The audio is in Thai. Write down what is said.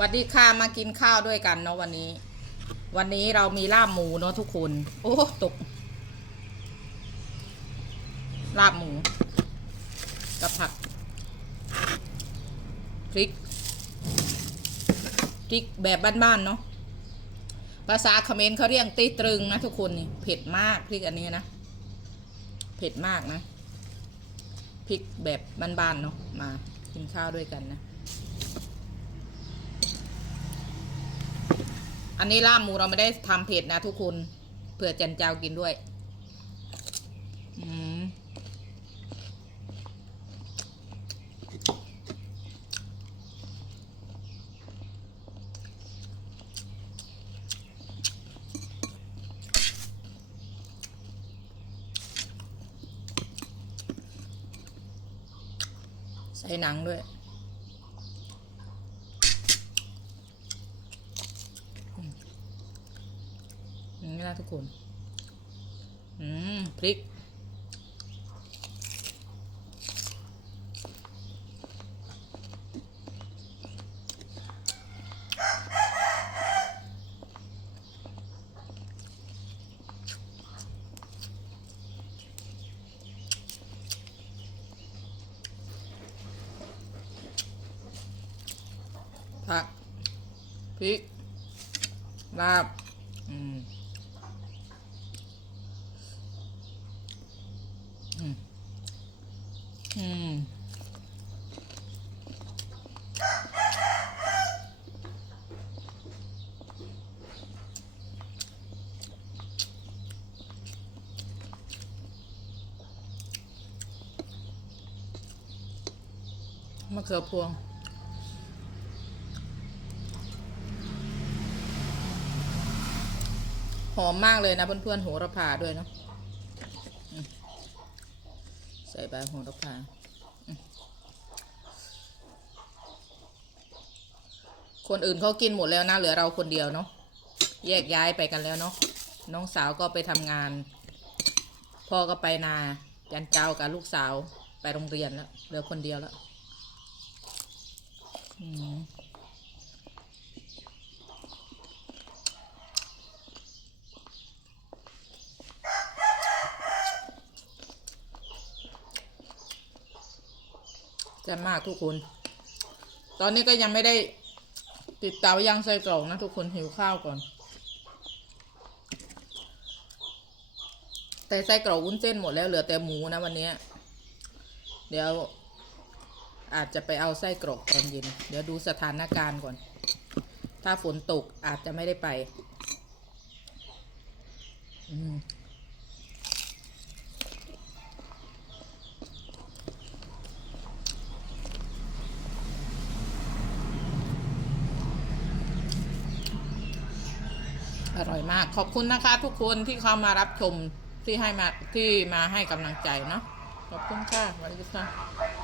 วัสดีค่ะมากินข้าวด้วยกันเนาะวันนี้ วันนี้เรามีลาบหมูเนาะทุกคน โอ้ตก ลาบหมูกับผักพริกพริกแบบบ้านๆเนาะภาษาเขมรเขาเรียกตีตรึงนะทุกคนนี่เผ็ดมากพริกอันนี้นะเผ็ดมากนะพริกแบบบ้านๆเนาะมากินข้าวด้วยกันนะ อันนี้ลาบหมูเราไม่ได้ทำเผ็ดนะทุกคนเผื่อจันเจ้ากินด้วยใส่หนังด้วย อย่างนี้นะทุกคน อืมพริก ผักพริกลาบ อืม อืมมะเขือพวง หอมมากเลยนะเพื่อนๆโหระพาด้วยเนาะ ใส่ใบโหระพาคนอื่นเขากินหมดแล้วนะเหลือเราคนเดียวเนาะแยกย้ายไปกันแล้วเนาะน้องสาวก็ไปทำงาน พ่อก็ไปนาจันเจ้ากับลูกสาวไปโรงเรียนแล้วเหลือคนเดียวแล้ว อืม จะมากทุกคน ตอนนี้ก็ยังไม่ได้ติดเตาย่างไส้กรอกนะทุกคนหิวข้าวก่อน แต่ไส้กรอกวุ้นเส้นหมดแล้วเหลือแต่หมูนะวันนี้ เดี๋ยวอาจจะไปเอาไส้กรอกตอนเย็น เดี๋ยวดูสถานการณ์ก่อน ถ้าฝนตกอาจจะไม่ได้ไป อืม อร่อยมาก ขอบคุณนะคะ ทุกคนที่เข้ามารับชมที่ให้มาที่มาให้กำลังใจเนาะขอบคุณค่ะสวัสดีค่ะ